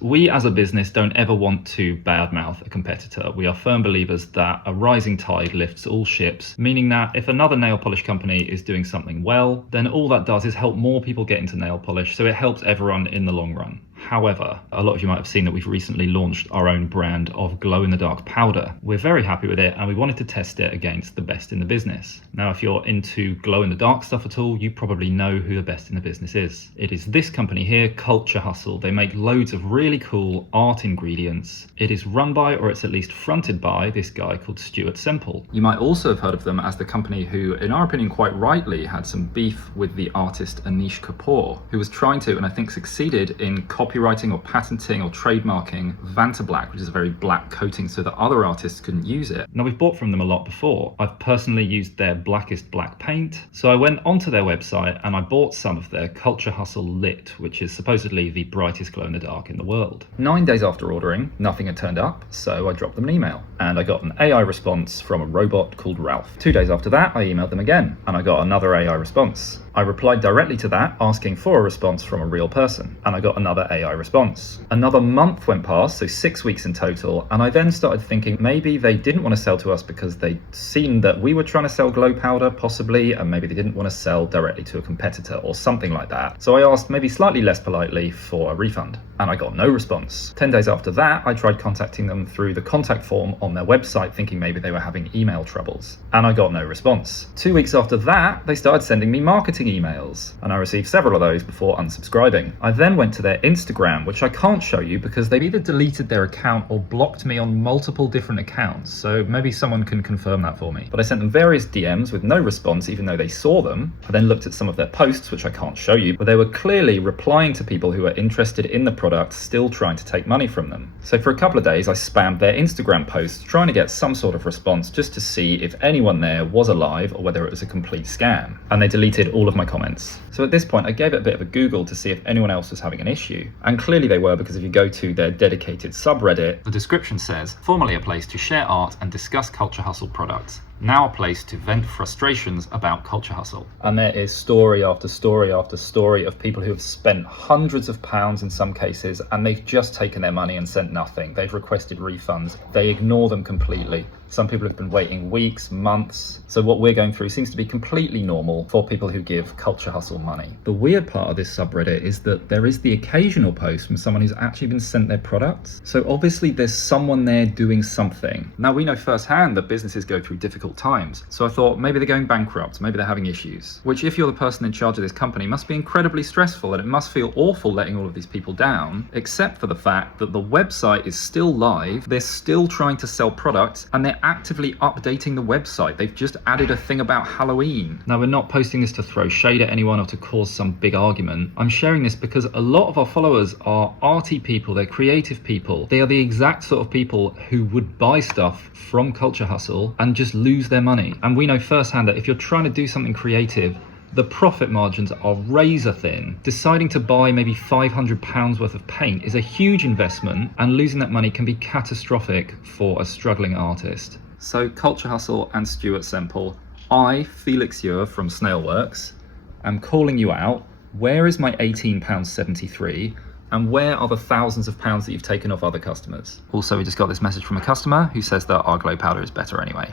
We as a business don't ever want to badmouth a competitor. We are firm believers that a rising tide lifts all ships, meaning that if another nail polish company is doing something well, then all that does is help more people get into nail polish, so it helps everyone in the long run. However, a lot of you might have seen that we've recently launched our own brand of glow-in-the-dark powder. We're very happy with it and we wanted to test it against the best in the business. Now, if you're into glow-in-the-dark stuff at all, you probably know who the best in the business is. It is this company here, Culture Hustle. They make loads of really cool art ingredients. It is run by, or it's at least fronted by, this guy called Stuart Semple. You might also have heard of them as the company who, in our opinion quite rightly, had some beef with the artist Anish Kapoor, who was trying to, and I think succeeded in copywriting or patenting or trademarking Vantablack, which is a very black coating so that other artists couldn't use it. Now, we've bought from them a lot before. I've personally used their blackest black paint. So I went onto their website and I bought some of their Culture Hustle Lit, which is supposedly the brightest glow in the dark in the world. 9 days after ordering, nothing had turned up, so I dropped them an email and I got an AI response from a robot called Ralph. 2 days after that, I emailed them again and I got another AI response. I replied directly to that, asking for a response from a real person, and I got another AI response. Another month went past, so 6 weeks in total, and I then started thinking maybe they didn't want to sell to us because they seen that we were trying to sell glow powder, possibly, and maybe they didn't want to sell directly to a competitor or something like that. So I asked, maybe slightly less politely, for a refund, and I got no response. 10 days after that, I tried contacting them through the contact form on their website, thinking maybe they were having email troubles, and I got no response. 2 weeks after that, they started sending me marketing emails, and I received several of those before unsubscribing. I then went to their Instagram, which I can't show you because they've either deleted their account or blocked me on multiple different accounts, so maybe someone can confirm that for me. But I sent them various DMs with no response even though they saw them. I then looked at some of their posts, which I can't show you, but they were clearly replying to people who are interested in the product, still trying to take money from them. So for a couple of days I spammed their Instagram posts trying to get some sort of response just to see if anyone there was alive or whether it was a complete scam, and they deleted all of my comments. So at this point I gave it a bit of a Google to see if anyone else was having an issue, and clearly they were, because if you go to their dedicated subreddit, the description says, formerly a place to share art and discuss Culture Hustle products, now a place to vent frustrations about Culture Hustle. And there is story after story after story of people who have spent hundreds of pounds in some cases and they've just taken their money and sent nothing. They've requested refunds. They ignore them completely. Some people have been waiting weeks, months. So what we're going through seems to be completely normal for people who give Culture Hustle money. The weird part of this subreddit is that there is the occasional post from someone who's actually been sent their products. So obviously there's someone there doing something. Now, we know firsthand that businesses go through difficult times. So I thought maybe they're going bankrupt, maybe they're having issues, which if you're the person in charge of this company must be incredibly stressful, and it must feel awful letting all of these people down, except for the fact that the website is still live, they're still trying to sell products, and they're actively updating the website. They've just added a thing about Halloween. Now, we're not posting this to throw shade at anyone or to cause some big argument. I'm sharing this because a lot of our followers are arty people, they're creative people. They are the exact sort of people who would buy stuff from Culture Hustle and just lose their money. And we know firsthand that if you're trying to do something creative, the profit margins are razor thin. Deciding to buy maybe £500 worth of paint is a huge investment, and losing that money can be catastrophic for a struggling artist. So Culture Hustle and Stuart Semple, I, Felix Ure from Snailworks, am calling you out. Where is my £18.73? And where are the thousands of pounds that you've taken off other customers? Also, we just got this message from a customer who says that our glow powder is better anyway.